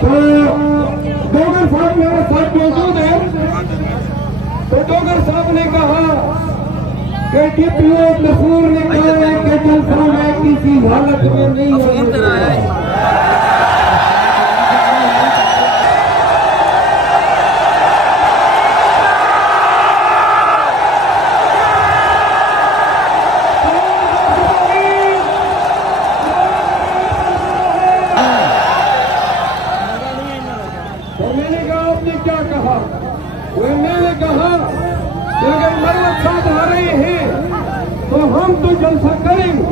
तो डोगर साहब मेरे साथ मौजूद है। तो डोगर साहब ने कहा कि डीपीओ नसूर ने कहा है कि जलसा मैं किसी हालत में नहीं है। तो मैंने कहा आपने क्या कहा? मैंने कहा कि अगर मरवत साहब आ रहे हैं तो हम तो जलसा करेंगे।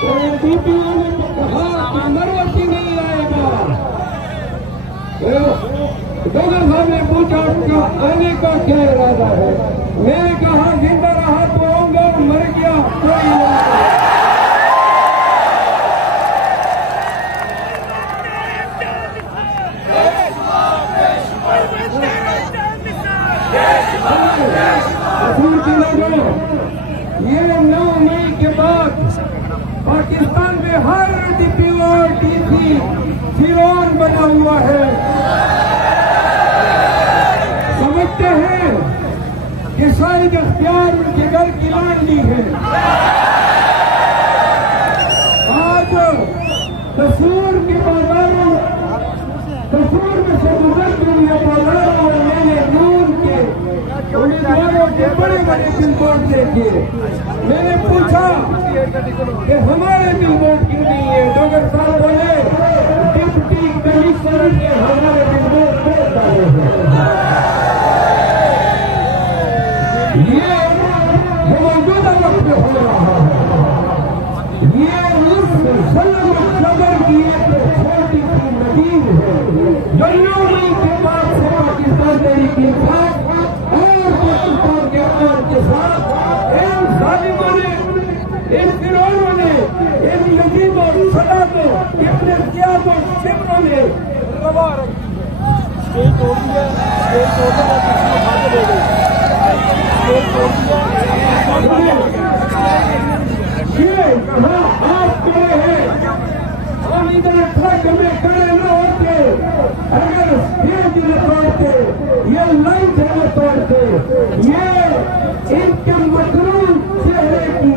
तो डीपीओ ने तो कहा कि मरवत ही नहीं आएगा। डोगर साहब ने पूछा आपका आने का क्या इरादा है? मैंने कहा जिंदा रहा तो आऊंगा, मर गया कोई नहीं। ये 9 मई के बाद पाकिस्तान में हर डीपीओ और डीसी फिरौन बना हुआ है। समझते हैं कि शायद इख्तियार उनके घर की लाडली है। आज कसूर के बाजारों, कसूर में से गुजरते हुए बाजारों और मैंने नून के उम्मीदवारों के बड़े बड़े बिलबोर्ड देखे। मैंने पूछा कि हमारे बिलबोर्ड क्यों नहीं है? डोगर साहब बोले डिप्टी कमिश्नर के हमारे बिलबोर्ड बहुत सारे हैं। ये मौजूदा वक्त में हो रहा है। ये उस सल्लम की एक छोटी सी नदीर है जो 9 मई के बाद से पाकिस्तान तहरीक इंसाफ और पाकिस्तान के अमन के साथ इन जालिमों ने, इन फिरौनों ने, इन यजीदों सदातों, इन इख्तियारों सिमरों ने दबा रखी है। स्टेज तोड़ दिया, स्टेज तोड़ने का किसी उठा के ले गई। स्टेज तोड़ दिया। ये कहाँ आप खड़े हैं? हम इधर ट्रक में खड़े न होते, अगर स्टेज न तोड़ते, ये लाइन न तोड़ते, ये इनके मकरूल चेहरे की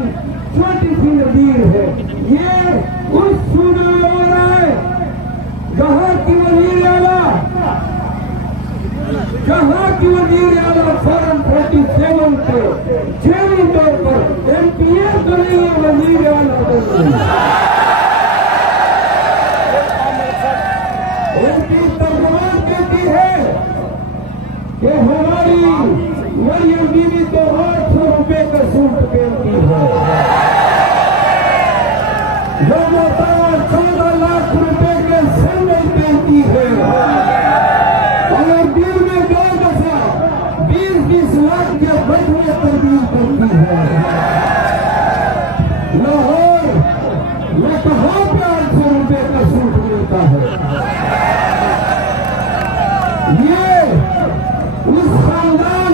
छोटी सी नदीर है। ये उस सूबे में हो रहा है जहाँ की वजीर आला, जहाँ की वजीर आला फॉरम 47 पे जेवी तौर पर एमपीए तो नहीं है, वजीर आला तो नहीं। उनकी तर्जुमान कहती है कि हमारी मरियम बीवी तो 800 रुपए का सूट पहनती है, जो मोहताज 14 लाख रुपए के सैंडल पहनती है, और दिन में 2 दफा 20-20 लाख के बदले तब्दील करती है। लाहौर में कहाँ पे 800 रुपए का सूट मिलता है? ये उस खानदान,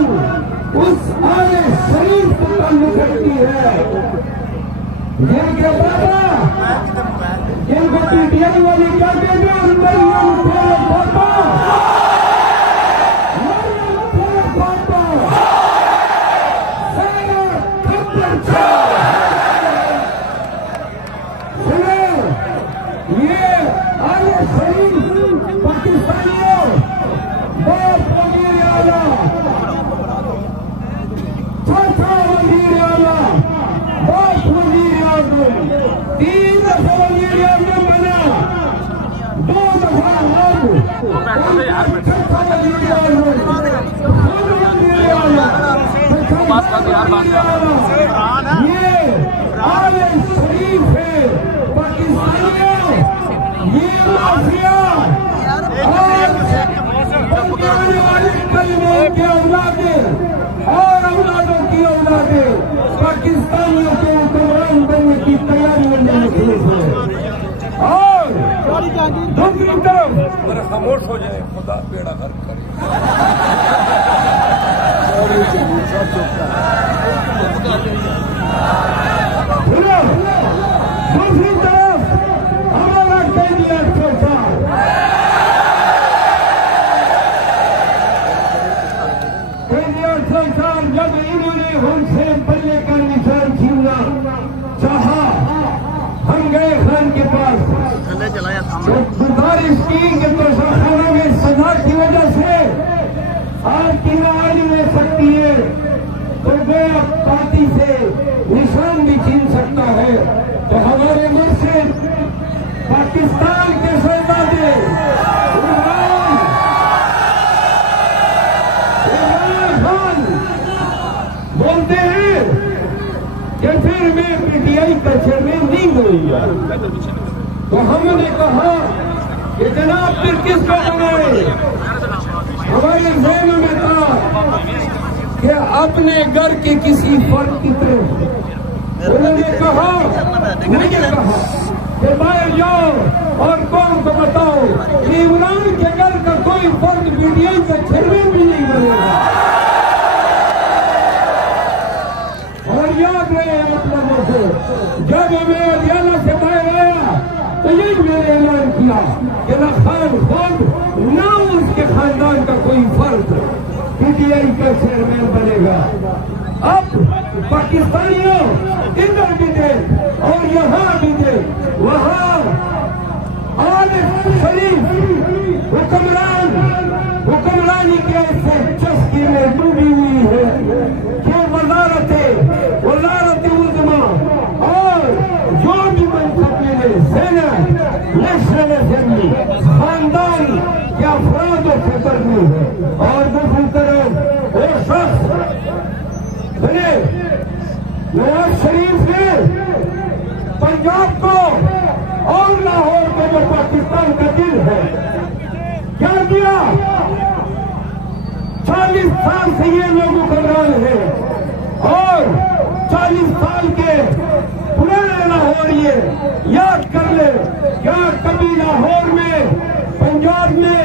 उस आले शरीफ को ताल्लुक रखती है जिनके बाबा, जिनको पीटीआई वाली क्या कहते हैं, ये आले शरीफ पाकिस्तानियों, बहुत वजीर आला, चौथा वजीर आला, बहुत वजीर आजम, 3 दफा वजीर आजम बना, 2 दफा अब, चौथा वजीर आजम, खुद वजीर आला, ये आले शरीफ है पाकिस्तानियों। ये माफिया आने वाले कलमों के औलादे और औलादों की औलादे पाकिस्तानियों के हुक्मरान बनने की तैयारी में निकले हैं। और दूसरी तरफ खामोश हो जाए, खुदा बेड़ा गर्क करे। दूसरी तरफ हमारा केंद्रीय सरकार जब इन्होंने हमसे बल्ले का निशान छीनना चाहा, हम गए खान के पास, तो गुजारिश की कि प्रशासनों में सजा की वजह से आपकी नाली ले सकती है, तो वह पार्टी से निशान भी छीन सकता है। तो हमारे मुर्शिद पाकिस्तान के शहजादे इमरान खान बोलते हैं कि फिर मैं पीटीआई का चेयरमैन नहीं बनूंगा। तो हमने कहा कि जनाब फिर किसको बनाए? हमारे जहन में था कि अपने घर के किसी फर्द की तरफ। उन्होंने कहा, मुझे कहा कि बाहर जाओ और कौन को बताओ कि इमरान के घर का कोई फर्द पीटीआई का चेयरमैन भी नहीं बनेगा। और याद रहे आप लोगों को, जब हमें अदियाला से बाहर आया तो यही मैंने ऐलान किया कि न खान खुद न उसके खानदान का कोई फर्द पीटीआई का चेयरमैन बनेगा। अब पाकिस्तानियों इधर भी दे और यहाँ भी दे, वहाँ आलिफ शरीफ हुक्मरानी के ऐसे चस्की में डूबी हुई है कि वजारत उज़्मा और जो भी मनसब मिले, सेना, नेशनल असेंबली, खानदान के अफरादों से करनी है। और दूसरी तरफ वो शख्स बने नवाज शरीफ ने पंजाब को और लाहौर को, जो पाकिस्तान का दिल है, क्या किया? 40 साल से ये लोग हुक्मरान हैं और 40 साल के पुराने लाहौर ये याद कर ले, क्या कभी लाहौर में, पंजाब में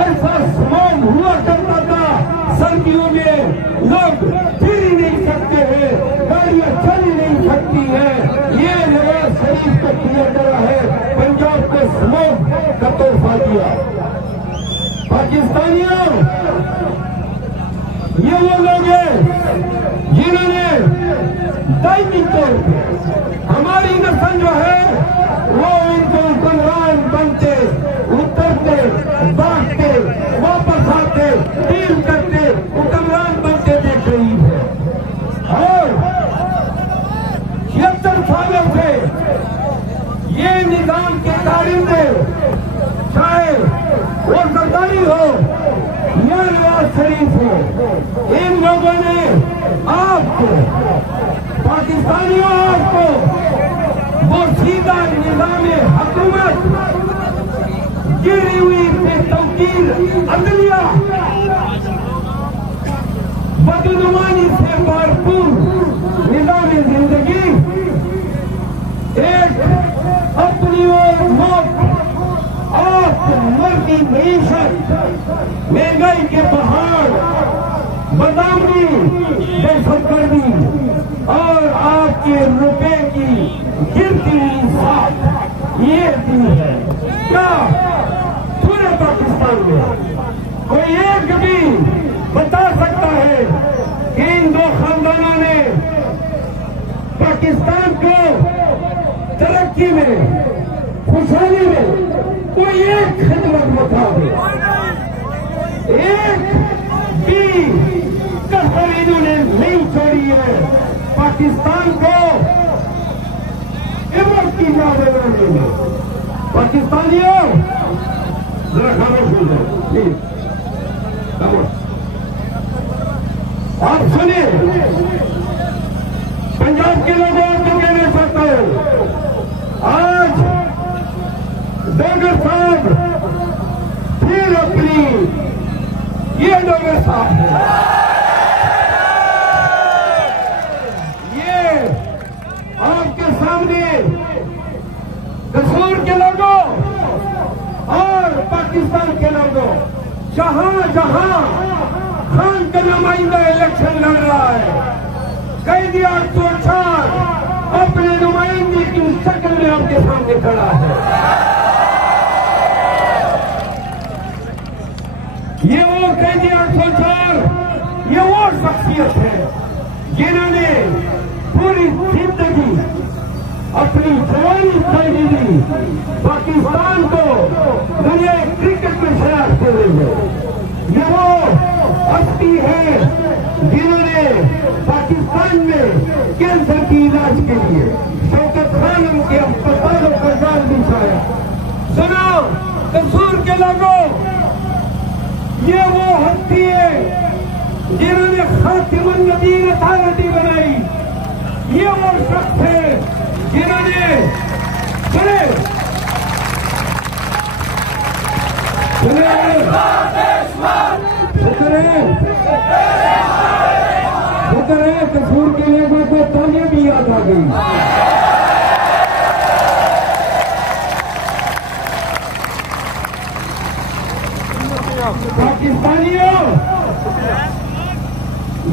ऐसा स्मॉग हुआ करता था? सर्दियों में लोग फिर ही नहीं सकते हैं, गाड़ियां चल ही नहीं सकती है। ये नवाज शरीफ को किया गया है, पंजाब को स्मॉग का तोहफा दिया। पाकिस्तानियों, ये वो लोग हैं जिन्होंने दायमी तौर पर हमारी नस्ल जो है वो उनको हुक्मरान बनते, उतरते, भागते, वापस आते, डील करते, हुक्मरान बनते देख रही है। और 76 सालों से ये निजाम के कारिंदे, चाहे वो सरदारी हो या नवाज शरीफ हो, इन लोगों ने आपको, पाकिस्तानियों, आपको वो सीधा निजाम हुकूमत, गिरी हुई तौकीर अदलिया, बदनुमानी से भरपूर निजाम जिंदगी, एक अपनी और मौत, आप मरती मीशत, महंगाई के पहाड़, बदामी, दहशतगर्दी और आपके रुपए की गिरती हुई साथ, ये दिन है। क्या पूरे पाकिस्तान में कोई एक भी बता सकता है कि इन दो खानदानों ने पाकिस्तान को तरक्की में, खुशहाली में कोई एक खिदमत बता दे? एक भी कसर इन्होंने नहीं छोड़ी है पाकिस्तान को इमरत की यादें बनाने में। पाकिस्तानियों, जरा खामोश हो जाए प्लीज, खामोश। आप सुनिए, पंजाब के लोगों को कहना चाहता हूं, आज डॉक्टर साहब फिर अपनी, ये डॉक्टर साहब है, ये आपके सामने कसूर के लोगों और पाकिस्तान के लोगों, जहां जहां खान का नुमाइंदा इलेक्शन लड़ रहा है, कैदी 804 अपने नुमाइंदे की शक्ल में आपके सामने खड़ा है। ये वो कैदी 804, ये वो शख्सियत है जिन्होंने पूरी जिंदगी अपनी जवानी खरीदी दी पाकिस्तान को दुनिया क्रिकेट में शराब दे रही है। ये वो हस्ती है जिन्होंने पाकिस्तान में कैंसर की इलाज के लिए शौकत खान के अस्पतालों पर जाल बिछाया। सुनो कसूर के लोगों, ये वो हस्ती है जिन्होंने खातिमुन नबीय्यीन अथॉरिटी बनाई। ये वो शख्स है जिन्होंने सुने शुक्र है कसूर के लोगों को तालियां भी याद आ गई। पाकिस्तानियों,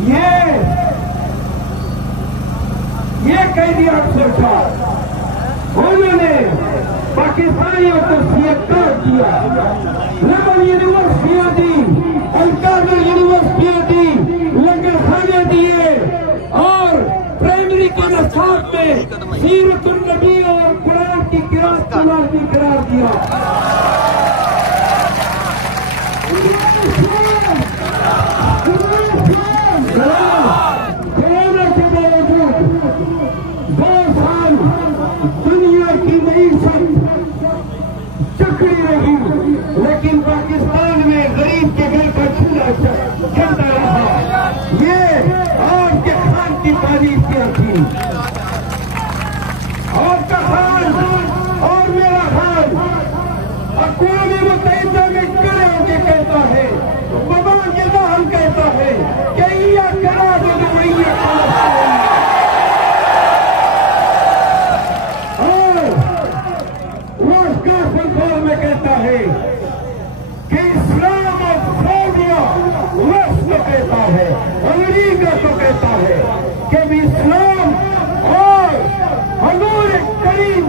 ये कैदी 804 उन्होंने पाकिस्तानियों को गिरफ्तार किया। लेबल यूनिवर्सिटियां दी, अलकादर यूनिवर्सिटियां दी, लंगर खाने दिए और प्राइमरी के नसाब में सीरतुन नबी और कुरान की किरात भी करार दिया। कोरोना के बावजूद 2 साल दुनिया की मईशत चकड़ी रही, लेकिन पाकिस्तान में गरीब के घर का चूल्हा चलता रहा। ये आपके खान की तारीफ क्या थी? आपका खान और मेरा खान अक़वाम मुत्तहिदा में खड़े होकर कहता है, भगवान के दाहन कहता है कि या करा दो दुनिया और वास्का फुटबॉल में कहता है कि इस्लाम और सऊदिया वेस्ट को कहता है, अमेरिका को कहता है कि इस्लाम और हजूर करीम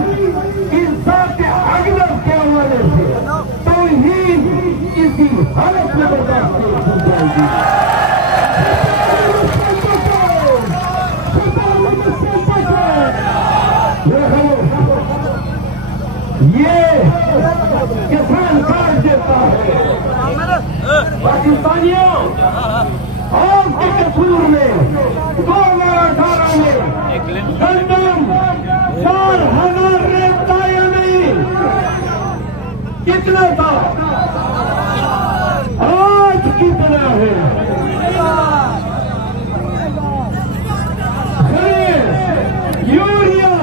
की ज़ात अक़दस के हवाले से तौहीद किसी हालत में बर्दाश्त नहीं की जाएगी। ये किसान काट देता है। पाकिस्तानियों, आपके कसूर में 2018 में गंदम 4000 रेत था या नहीं? कितना था? आज कितना है? यूरिया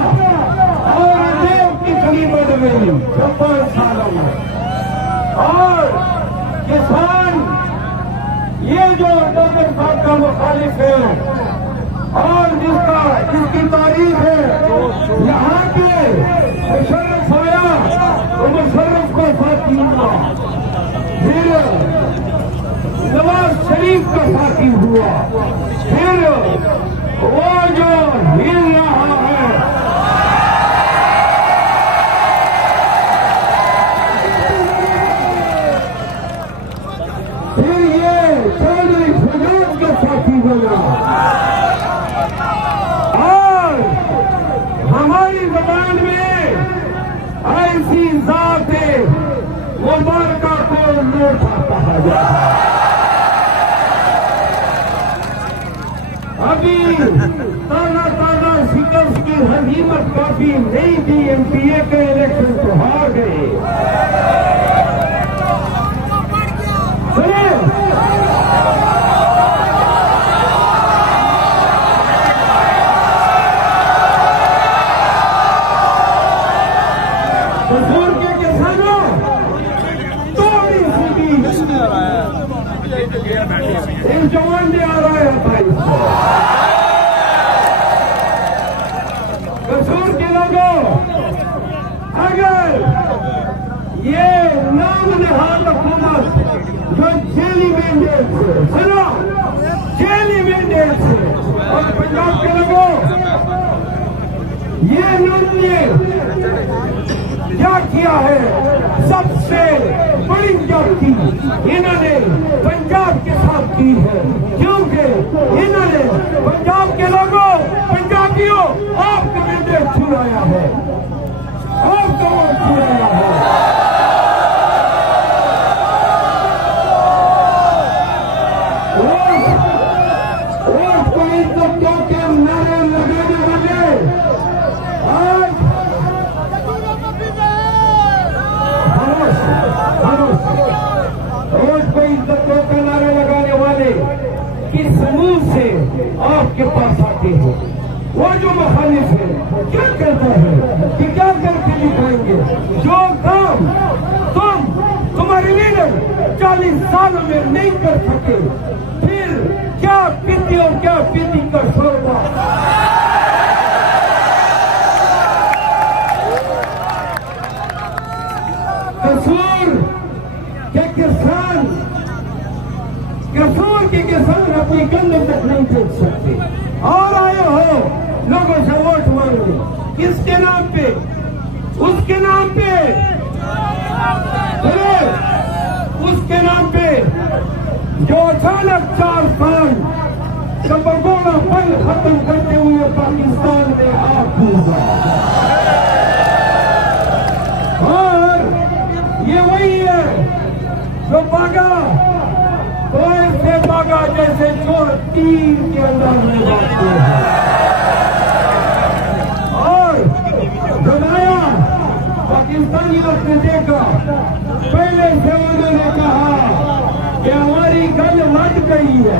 और अदेव कितनी बढ़ गई 56 सालों में। और किसान ये जो डॉक्टर साहब का मुखालिफ है और जिसकी तारीफ है, यहाँ के मुशर्रफ आया तो मुशर्रफ को साथी हुआ, फिर नवाज शरीफ का साथी हुआ, फिर वो जो हिल रहा है फिर ये चौधरी फजाद का साथी बना। और हमारी जबान में ऐसी जात है मुबारका को लोटा कहा जाता है। अभी ताजा शिकस्त की हजीमत काफी नहीं थी, एमपीए के इलेक्शन तो हार गए। कसूर के किसानों थोड़ी सी एक जवान भी आ रहा है भाई। कसूर के लोगों, अगर ये नाम नहाद हुकूमत जो जेली मैंडेट से, सुनो, जेली मैंडेट से, और पंजाब के लोगों ये क्या किया है? सबसे बड़ी ज्यादती इन्होंने पंजाब के साथ की है, क्योंकि इन्होंने पंजाब के लोगों, पंजाबियों, आपका निर्देश छुड़ाया है, आपका वोट छुड़ाया है। वोट को इज्जत के नारे लगाने वाले आज वोट को इज्जत के नारे लगाने वाले किस समूह से आपके पास आते हैं? वो जो मुखालिफ है क्या करता है कि क्या करके दिखाएंगे? जो काम तुम्हारे लीडर 40 सालों में नहीं कर सके, फिर क्या पीती और क्या पीती का शोरबा। कसूर के किसान अपनी गंदम तक नहीं देख सकते और आए हो लोगों से वोट मांगने, किसके नाम पे? उसके नाम पे, उसके नाम पे जो अचानक 4 साल का बगोड़ापन खत्म करते हुए पाकिस्तान में आ कूदा। और ये वही है जो भागा, तो ऐसे भागा जैसे चोर तीर के अंदाज में भागते हैं। और बनाया पाकिस्तानी लोग ने देखा, पहले से उन्होंने कहा कि हमारी गल लट गई है,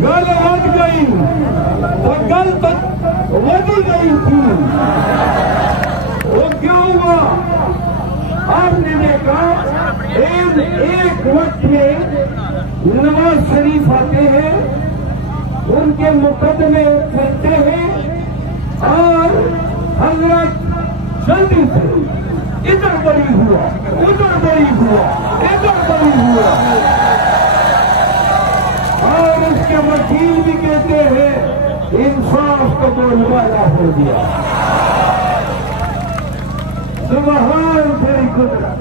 गल लट गई, तो गल तो लगी गई थी। वो क्या हुआ? आपने देखा एक वक्त में नवाज शरीफ आते हैं, उनके मुकदमे चलते हैं और हजरत जल्दी से इधर बड़ी हुआ, उधर बड़ी हुआ, इधर बड़ी हुआ। और उसके वकील भी कहते हैं इंसाफ का बोलबाला हो गया। सुभान तेरी कुदरत।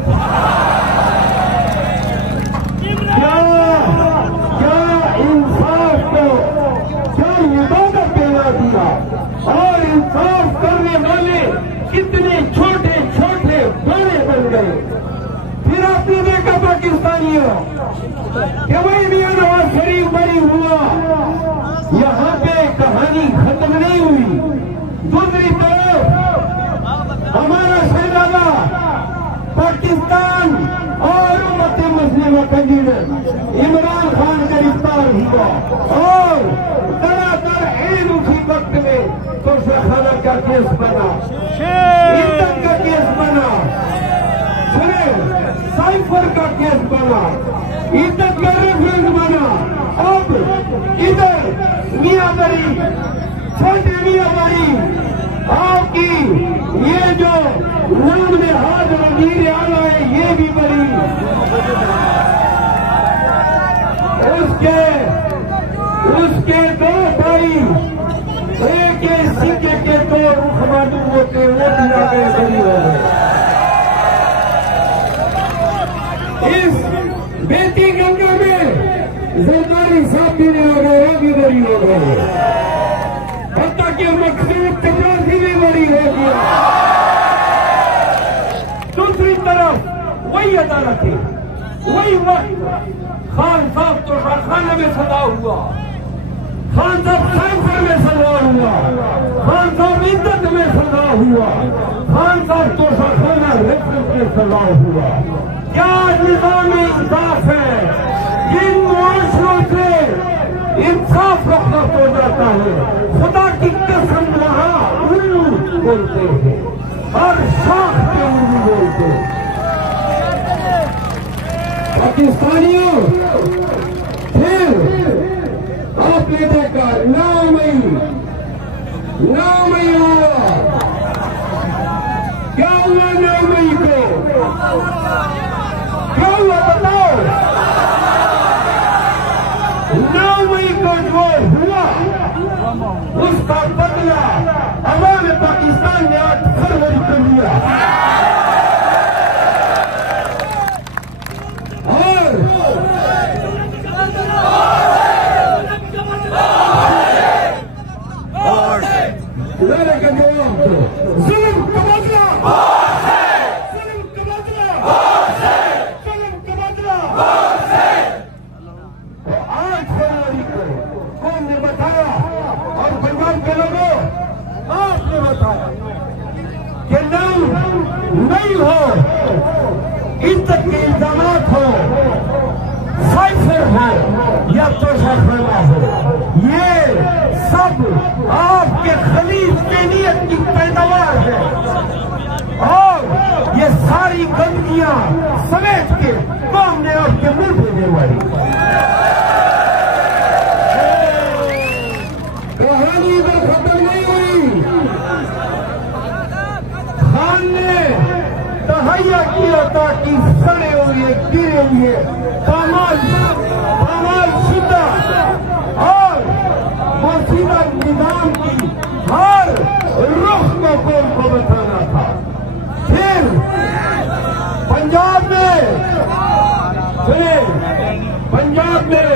क्या इंसाफ को क्या इबादत बना दिया, और इंसाफ करने वाले कितने छोटे छोटे बड़े बन गए। फिर आपने देखा पाकिस्तानियों कि वही मियां नवाज शरीफ बड़ी हुआ, यहाँ पे कहानी खत्म नहीं हुई। दूसरी तरफ हमारा शहजादा पाकिस्तान और उम्मत मुस्लिम कैंडिडेट इमरान खान गिरफ्तार हुआ, और धड़ाधड़ ऐन उसी वक्त में तोशाखाना का केस बना, इज्जत का केस बना, सुने साइफर का केस बना, इज्जत का रेफरेंस बना। अब इधर मियाँदारी, छोटे मियाँदारी आपकी ये जो नाम में हाथ वजीर आला है, ये भी बड़ी, उसके 2 भाई, एक सिक्के के 2 रुख मालूम होते, वो भी आ गए, बड़ी हो गए। इस बेटी गंगा में जरदारी साहब भी नहीं हो गए, वो भी बड़ी हो गए। हत्ता कि मकसूद तजाजी भी बड़ी हो गया। दूसरी तरफ वही अदालत है, वही वक्त खान साहब तो खाना में सजा हुआ, खान साहब साइफर में सजा हुआ, खान साहब इज्जत में सजा हुआ, खान साहब तो खाना रेफरेंस में सजा हुआ। क्या निजाम इंसाफ है? जिन मुआशरों से इंसाफ रखत हो जाता है, खुदा की कसम वहां उल्लू बोलते हैं और शाख के उल्लू बोलते हैं। पाकिस्तानियों, फिर आपने देखा 9 मई हुआ। क्या हुआ 9 मई को? क्या हुआ बताओ? 9 मई को जो हुआ उसका बदला अवाम पाकिस्तान ने 8 फरवरी को लिया। और लड़े का जवाब दो, जुल्म का बदला, जुल्म का बदला, जुल्म का बदला। तो 8 फरवरी को कौन ने बताया? और पंजाब के लोगों आपने बताया कि नहीं हो, इज्जत के इल्जामात हो, साइफर हो या तो शाफरमा हो, ये सब आपके खलीफ की नीयत की पैदावार है। और ये सारी गंदगियां समेट के कौम ने आपके मुंह भेजे वाली कहानी इधर खत्म नहीं हुई। खान ने तहैया किया था कि सड़े हुए गिरे हुए पामाल शुदा और मौजूदा निजाम की हर रुख को कौन को बताना था। फिर पंजाब में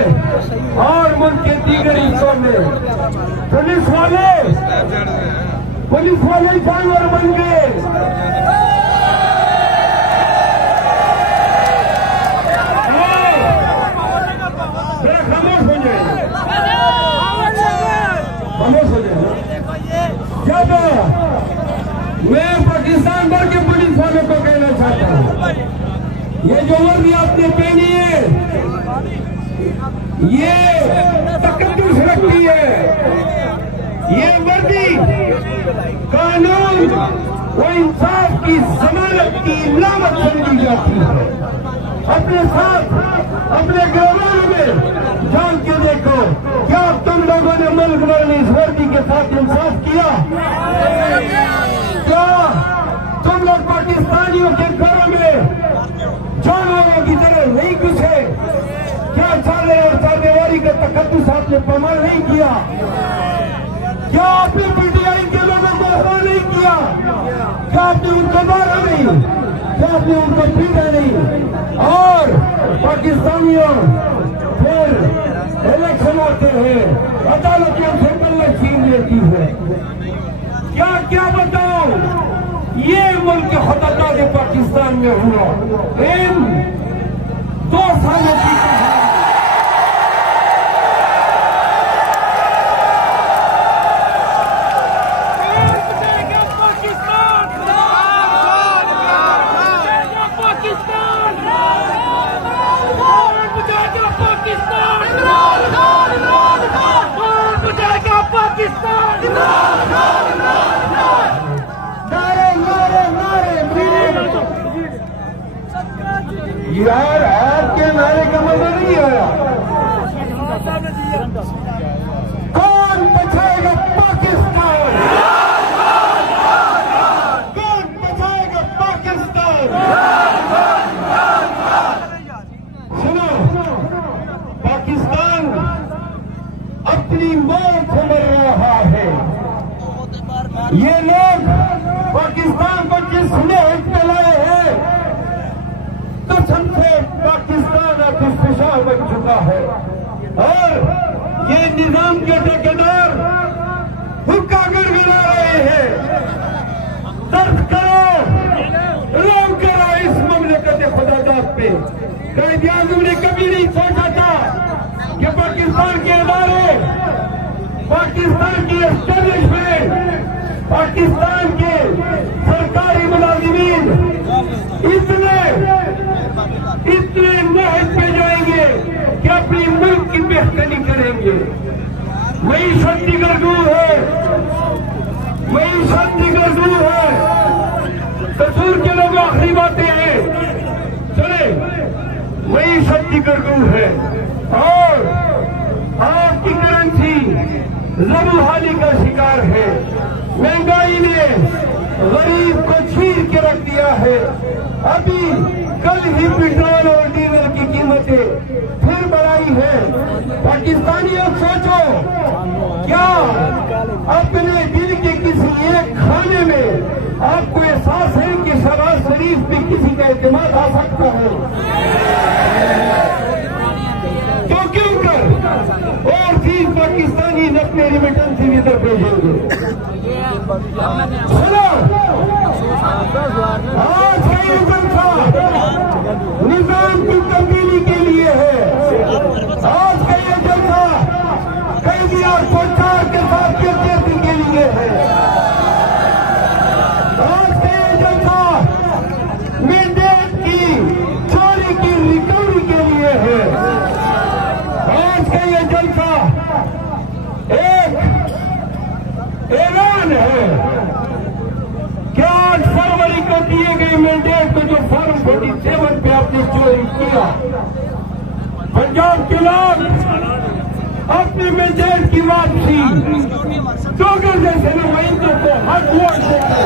और मुल्क के दीगर हिस्सों में पुलिस वाले जानवर बन गए। जब मैं पाकिस्तान भर के पुलिस वालों को कहना चाहता हूँ, ये जो वर्दी आपने पहनी है ये तकद्दुस रखती है। ये वर्दी कानून व इंसाफ की जमानत की लामत समझी जाती है। अपने साथ अपने घरों में जान के देखो, क्या तुम लोगों ने मुल्क में इस वर्दी के साथ इंसाफ किया? क्या तुम लोग पाकिस्तानियों के घरों में जानवरों की तरह नहीं घुसे? क्या चादर और चादरवारी का तकद्दुस आपने पामाल नहीं किया? क्या आपने पीटीआई के लोगों को हरा नहीं किया? क्या आपने उनको मारा नहीं? क्या आपने उनको पीटा नहीं? और पाकिस्तानियों फिर इलेक्शन आते हैं, अदालतें उनसे बल्ले छीन लेती है। क्या बताओ, ये मुल्क खुदादाद पाकिस्तान में हुआ इन 2 सालों की यार आपके नारे का मजा नहीं आया। कौन बचाएगा पाकिस्तान? कौन बचाएगा पाकिस्तान? सुनो, पाकिस्तान अपनी मौत को मर रहा है। ये लोग पाकिस्तान को जिस नेहज पे लाए हैं तो सबसे पाकिस्तान अब खुशहाल बन चुका है। और ये निजाम के ठेकेदार हुक्का गिरा रहे हैं। दर्द करो, रोक करो इस मुमलिकत खुदादाद पे। कायदे आज़म ने कभी नहीं सोचा था कि पाकिस्तान के इदारे, पाकिस्तान की एस्टेब्लिशमेंट, पाकिस्तान के सरकारी मुलाजिमीन इतने महज पे जाएंगे कि अपनी मुल्क की बेहतरी करेंगे। मईशत दिगरगू है, मईशत दिगरगू है। कसूर के लोग आखिरी बातें हैं, चले, मईशत दिगरगू है। और आपकी करेंसी लबुहाली का शिकार है। महंगाई ने गरीब को छीन के रख दिया है। अभी कल ही पेट्रोल और डीजल की कीमतें फिर बढ़ाई है। पाकिस्तानियों सोचो, क्या अपने दिल के किसी एक खाने में आपको एहसास है कि शहबाज शरीफ पे किसी का एतमाद आ सकता है? तो क्यों कर और चीज पाकिस्तानी अपने रिमिटेंस इधर भेजेंगे? सुनो, आज का ये जलसा निजाम की तब्दीली के लिए है। आज का ये जलसा कैदी और सरकार के साथ गिरफ्तारी के लिए है। आज का ये जलसा मैंडेट की चोरी की रिकवरी के लिए है। आज का ये जलसा एक ऐलान है कि 8 फरवरी को दिए गए मैंडेट में जो फॉर्म 47 पे आपने चोरी किया, पंजाब के लोग अपने मैंडेट की वापसी डोगर जैसे नुमाइंदों को हर वोट देते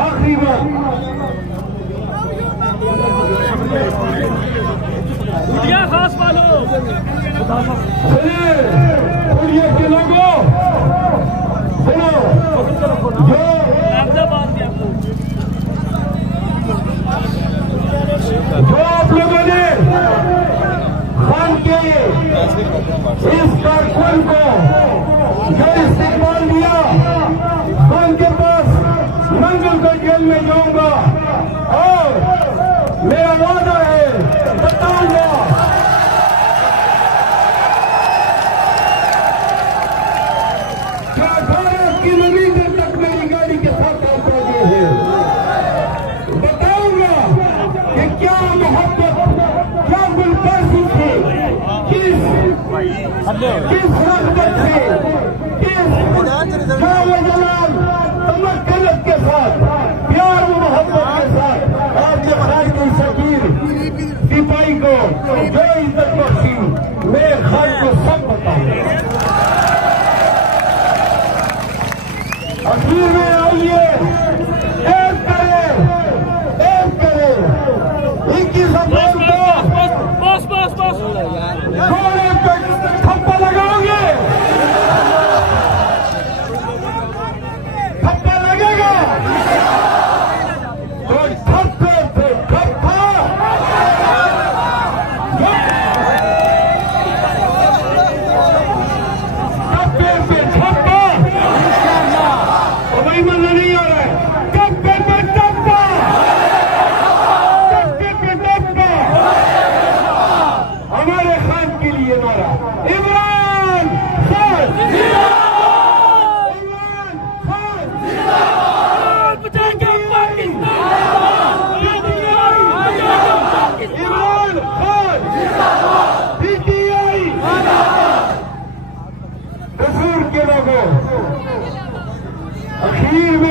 आखिरी बात खास वालों सुनिए के लोगों, सुनो, जो आप लोगों ने खान के इस कारकुन को जो इस्तेमाल दिया, खान के पास मंगल को जेल में जाऊंगा और मेरा वादा है बताऊंगा क्या 18 किलोमीटर तक मेरी गाड़ी के साथ पहुंचा दिए हैं। बताऊंगा कि क्या मोहब्बत, क्या गुलबाजी थी, किस रगबत से, किस जावजलाल तमक्कनत के साथ, प्यार व मोहब्बत के साथ आपने खान की शकीर सिपाही को जो इज्जत बख्शी, मैं खान को सब बताऊंगा। अखीर में आइए, एक करें 21 अप्रैल को घोड़े पे थप्पा लगाओगे, थप्पा लगेगा तो थप्पे पे थप्पा, थप्पे पे थप्पा। भाई मजा नहीं आ रहा है, थप्पे पे थप्पा, थप्पे पे थप्पा। हमारे खान के लिए नारा इमरान खान, इमरान खान, इमरान खान, पीटीआई। कसूर के लोगों, अखीर में